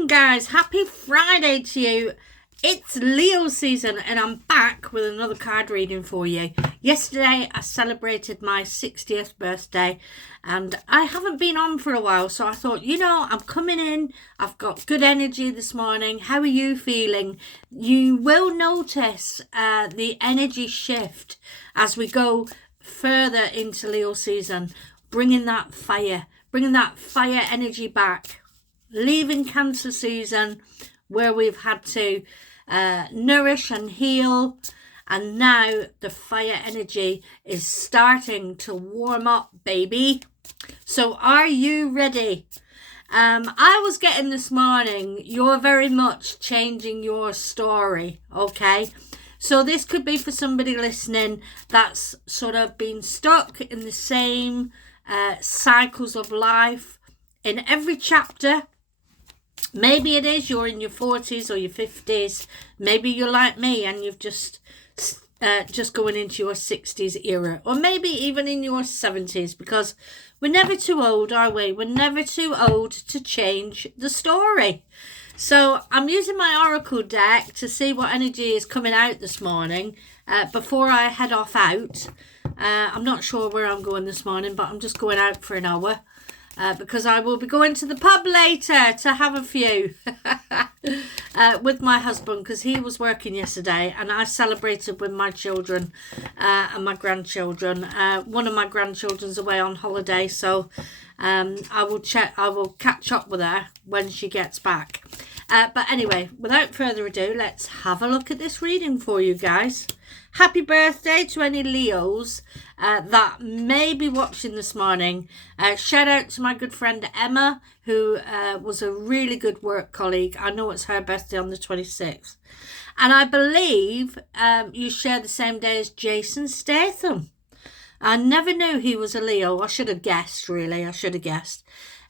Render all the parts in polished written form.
morning, guys. Happy Friday to you. It's Leo season and I'm back with another card reading for you. Yesterday I celebrated my 60th birthday and I haven't been on for a while, so I thought, I'm coming in. I've got good energy this morning. How are you feeling? You will notice the energy shift as we go further into Leo season, bringing that fire energy back, leaving Cancer season where we've had to nourish and heal, and now the fire energy is starting to warm up, baby. So are you ready? I was getting this morning, you're very much changing your story, okay? So this could be for somebody listening that's sort of been stuck in the same cycles of life in every chapter. Maybe it is you're in your 40s or your 50s. Maybe you're like me and you've just going into your 60s era, or maybe even in your 70s, because we're never too old, are we? We're never too old to change the story. So I'm using my Oracle deck to see what energy is coming out this morning before I head off out. I'm not sure where I'm going this morning, but I'm just going out for an hour because I will be going to the pub later to have a few with my husband, because he was working yesterday and I celebrated with my children and my grandchildren. One of my grandchildren's away on holiday, so I will catch up with her when she gets back. But anyway, without further ado, let's have a look at this reading for you guys. Happy birthday to any Leos that may be watching this morning. Shout out to my good friend Emma, who was a really good work colleague. I know it's her birthday on the 26th. And I believe you share the same day as Jason Statham. I never knew he was a Leo. I should have guessed, really.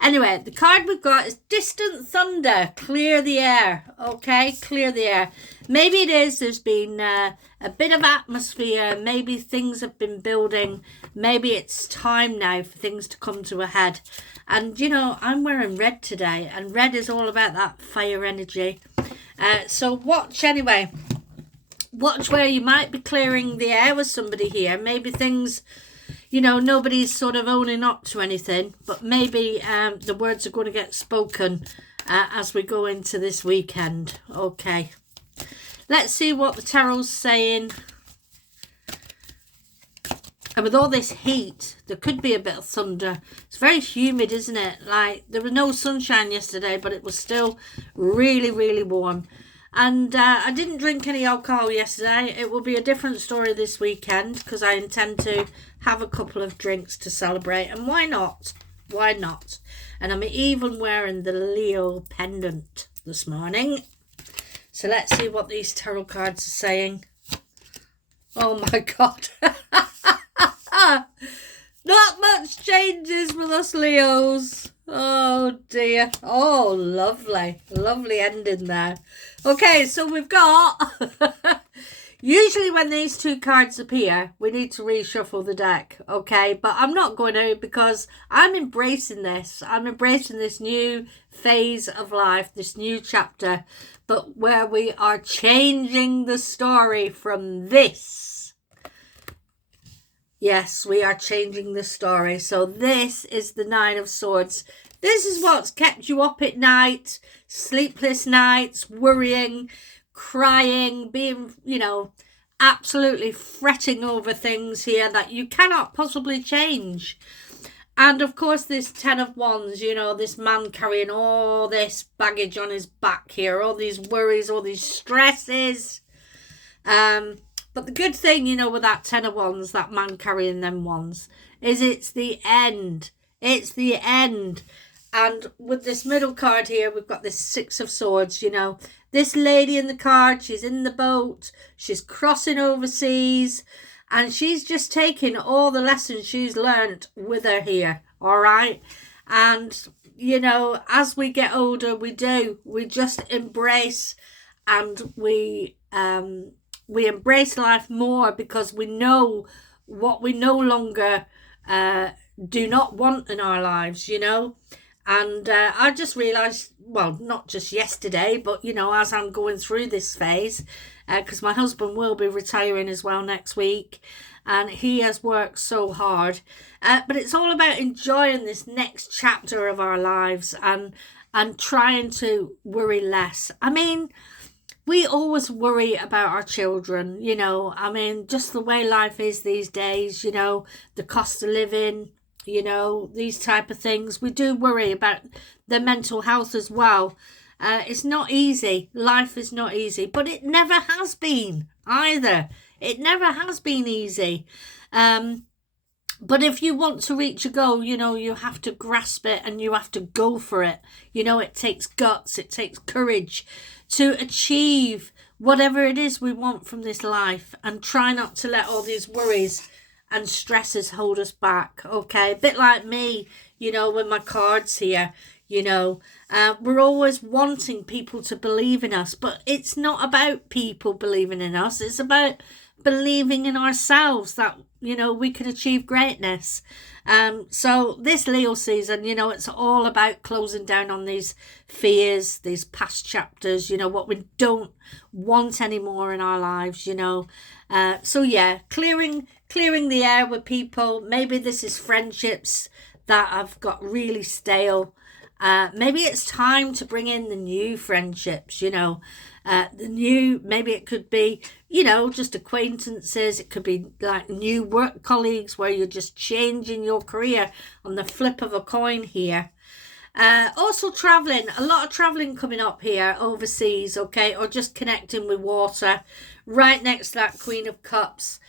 Anyway, the card we've got is Distant Thunder. Clear the air. Okay, clear the air. Maybe it is. There's been a bit of atmosphere. Maybe things have been building. Maybe it's time now for things to come to a head. And, I'm wearing red today. And red is all about that fire energy. So watch anyway. Watch where you might be clearing the air with somebody here. Maybe things... nobody's sort of owning up to anything, but maybe the words are going to get spoken as we go into this weekend. Okay, let's see what the tarot's saying. And with all this heat, there could be a bit of thunder. It's very humid, isn't it? Like, there was no sunshine yesterday, but it was still really, really warm. And I didn't drink any alcohol yesterday. It will be a different story this weekend, because I intend to have a couple of drinks to celebrate. And why not? Why not? And I'm even wearing the Leo pendant this morning. So let's see what these tarot cards are saying. Oh my God. Not much changes with us Leos. Oh dear. Oh, lovely. Lovely ending there. Okay, so we've got... Usually when these two cards appear, we need to reshuffle the deck, okay? But I'm not going to, because I'm embracing this. I'm embracing this new phase of life, this new chapter, but where we are changing the story from this. Yes, we are changing the story. So this is the Nine of Swords. This is what's kept you up at night, sleepless nights, worrying, crying, being, absolutely fretting over things here that you cannot possibly change. And of course, this Ten of Wands, this man carrying all this baggage on his back here, all these worries, all these stresses. But the good thing, with that Ten of Wands, that man carrying them wands, is it's the end. It's the end. And with this middle card here, we've got this Six of Swords, This lady in the card, she's in the boat, she's crossing overseas, and she's just taking all the lessons she's learned with her here, all right? And, as we get older, we just embrace, and we embrace life more, because we know what we no longer do not want in our lives, And I just realised, well, not just yesterday, but, as I'm going through this phase, because my husband will be retiring as well next week, and he has worked so hard. But it's all about enjoying this next chapter of our lives and trying to worry less. I mean, we always worry about our children, just the way life is these days, the cost of living, these type of things. We do worry about their mental health as well. It's not easy. Life is not easy, but it never has been either. It never has been easy. But if you want to reach a goal, you have to grasp it and you have to go for it. It takes guts, it takes courage to achieve whatever it is we want from this life, and try not to let all these worries and stresses hold us back, okay? A bit like me, with my cards here, we're always wanting people to believe in us, but it's not about people believing in us. It's about believing in ourselves that, we can achieve greatness. So this Leo season, it's all about closing down on these fears, these past chapters, what we don't want anymore in our lives, So yeah, clearing the air with people. Maybe this is friendships that have got really stale. Maybe it's time to bring in the new friendships, maybe it could be, just acquaintances. It could be like new work colleagues where you're just changing your career on the flip of a coin here. Also traveling, a lot of traveling coming up here overseas, okay, or just connecting with water. Right next to that Queen of Cups.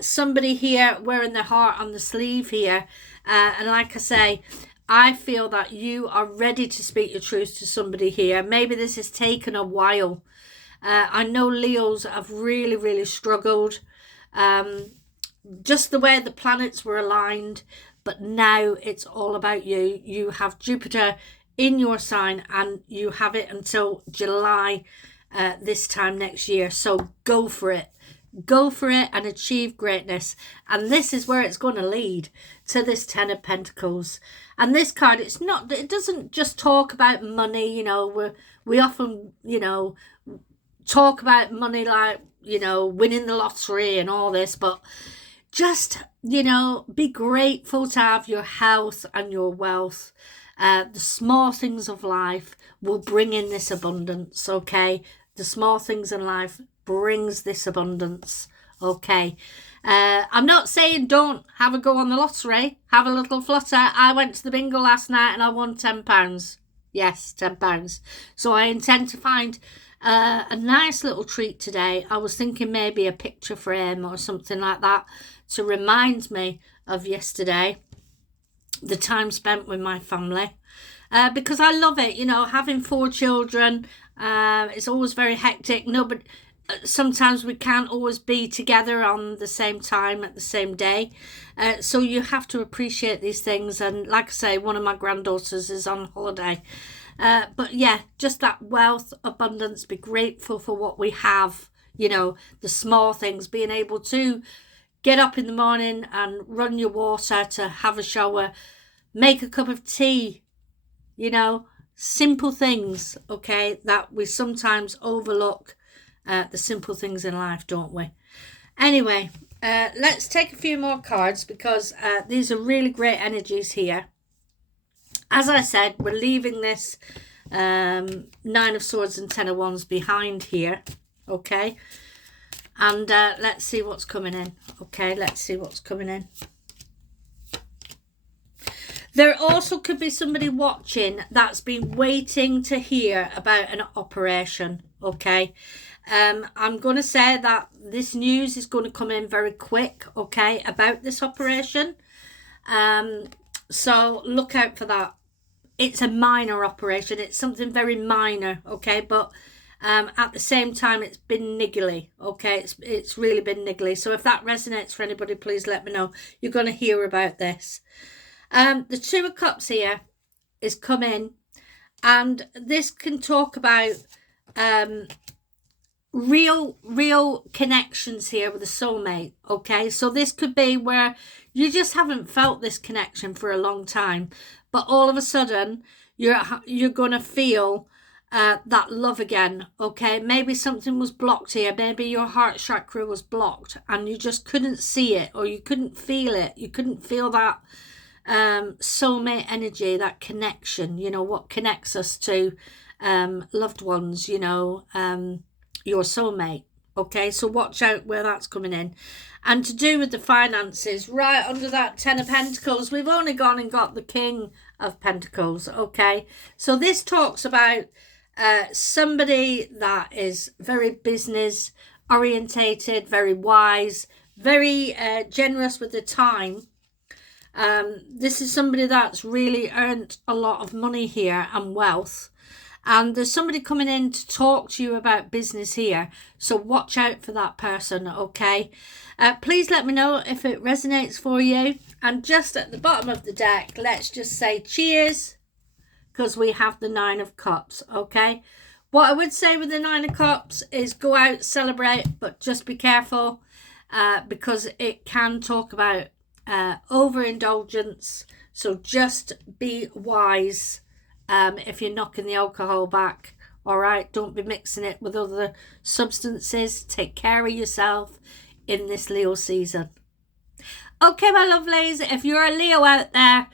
Somebody here wearing their heart on the sleeve here. And like I say, I feel that you are ready to speak your truth to somebody here. Maybe this has taken a while. I know Leos have really, really struggled. Just the way the planets were aligned. But now it's all about you. You have Jupiter in your sign and you have it until July this time next year. So go for it. Go for it and achieve greatness. And this is where it's going to lead, to this Ten of Pentacles. And this card, it doesn't just talk about money. We often, talk about money like, winning the lottery and all this, but just, be grateful to have your health and your wealth. The small things of life will bring in this abundance, okay? The small things in life brings this abundance, okay? I'm not saying don't have a go on the lottery, have a little flutter. I went to the bingo last night and I won £10. Yes, £10. So I intend to find a nice little treat today. I was thinking maybe a picture frame or something like that to remind me of yesterday, the time spent with my family. Because I love it, having 4 children. It's always very hectic. But sometimes we can't always be together on the same time at the same day. So you have to appreciate these things. And like I say, one of my granddaughters is on holiday. But yeah, just that wealth, abundance, be grateful for what we have, the small things, being able to get up in the morning and run your water, to have a shower, make a cup of tea, simple things, okay, that we sometimes overlook. The simple things in life, don't we? Anyway, let's take a few more cards, because these are really great energies here. As I said, we're leaving this 9 of Swords and 10 of Wands behind here, okay? And let's see what's coming in, okay? Let's see what's coming in. There also could be somebody watching that's been waiting to hear about an operation, okay? I'm going to say that this news is going to come in very quick, okay, about this operation. So look out for that. It's a minor operation. It's something very minor, okay, but at the same time, it's been niggly, okay? It's really been niggly. So if that resonates for anybody, please let me know. You're going to hear about this. The 2 of Cups here is come in, and this can talk about real connections here with a soulmate, okay? So this could be where you just haven't felt this connection for a long time, but all of a sudden you're going to feel that love again, okay? Maybe something was blocked here. Maybe your heart chakra was blocked and you just couldn't see it, or you couldn't feel it. You couldn't feel that soulmate energy, that connection, you know, what connects us to loved ones, you know, your soulmate. Okay, so watch out where that's coming in. And to do with the finances, right under that 10 of Pentacles, we've only gone and got the King of Pentacles. Okay, so this talks about somebody that is very business orientated, very wise, very generous with the time. This is somebody that's really earned a lot of money here and wealth. And there's somebody coming in to talk to you about business here. So watch out for that person, okay? Please let me know if it resonates for you. And just at the bottom of the deck, let's just say cheers, because we have the 9 of Cups, okay? What I would say with the 9 of Cups is go out, celebrate, but just be careful because it can talk about overindulgence. So just be wise. If you're knocking the alcohol back, all right, don't be mixing it with other substances. Take care of yourself in this Leo season. Okay, my lovelies, if you're a Leo out there,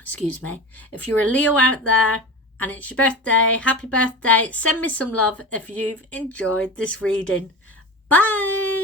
excuse me, if you're a Leo out there and it's your birthday, happy birthday. Send me some love if you've enjoyed this reading. Bye.